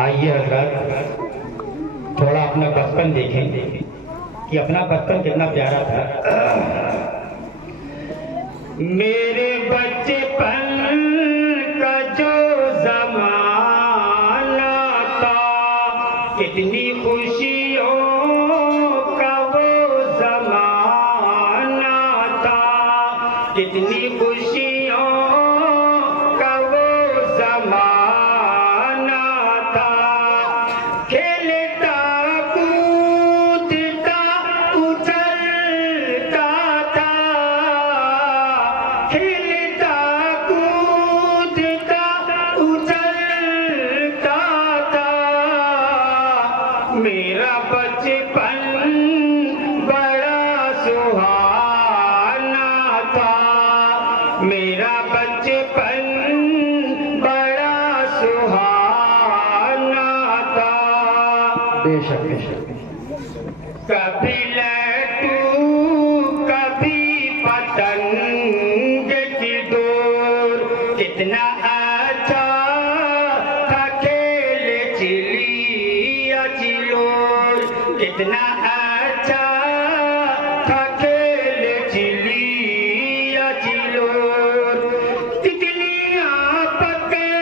آئیے حضرات تھوڑا اپنا بچپن دیکھیں کہ اپنا بچپن کتنا پیارا تھا۔ میرے بچپن کا جو زمانہ تھا، کتنی خوشیوں کا وہ زمانہ تھا، کتنی خوشیوں کا وہ زمانہ تھا۔ کھیلتا کودتا اچھلتا تھا، کھیلتا کودتا اچھلتا تھا۔ میرا بچپن بڑا سہانا تھا، میرا بچپن بڑا سہانا تھا۔ بے شک بے شک۔ کبھی لٹو کبھی پتنگ کی ڈور، کتنا اچھا تھا کھیل چلیا چلور، کتنا اچھا تھا کھیل چلیا چلور۔ تتلیاں پکڑے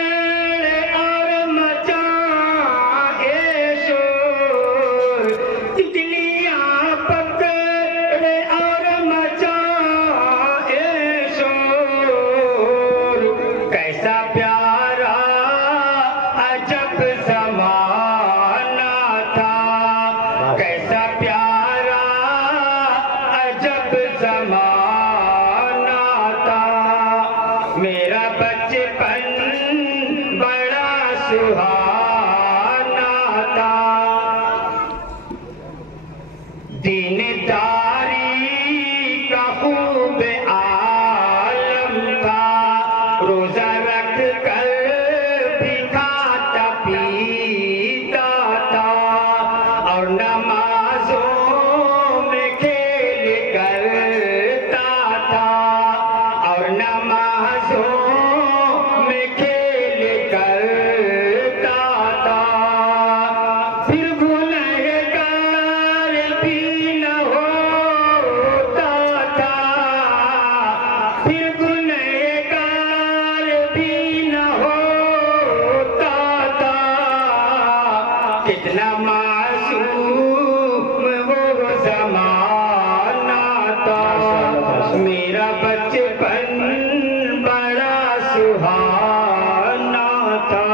اور مچائے شور، تتلیاں پکڑے اور مچائے شور۔ کیسا پیارا عجب زمانہ تھا، کیسا پیارا عجب زمانہ تھا۔ میرا بچپن بڑا سہانا تھا۔ دینداری کا خوب عالم تھا، روزہ رکھ کر بھی کھاتا پیتا تھا، اور نمازوں میں کھیل کرتا تھا، اور نمازوں میں کھیل کرتا تھا۔ پھر گنہگار بھی نہ ہوتا تھا، پھر گنہگار بھی نہ ہوتا تھا۔ کتنا معصوم وہ زمانہ تھا، میرا بچپن بڑا سہانا تھا۔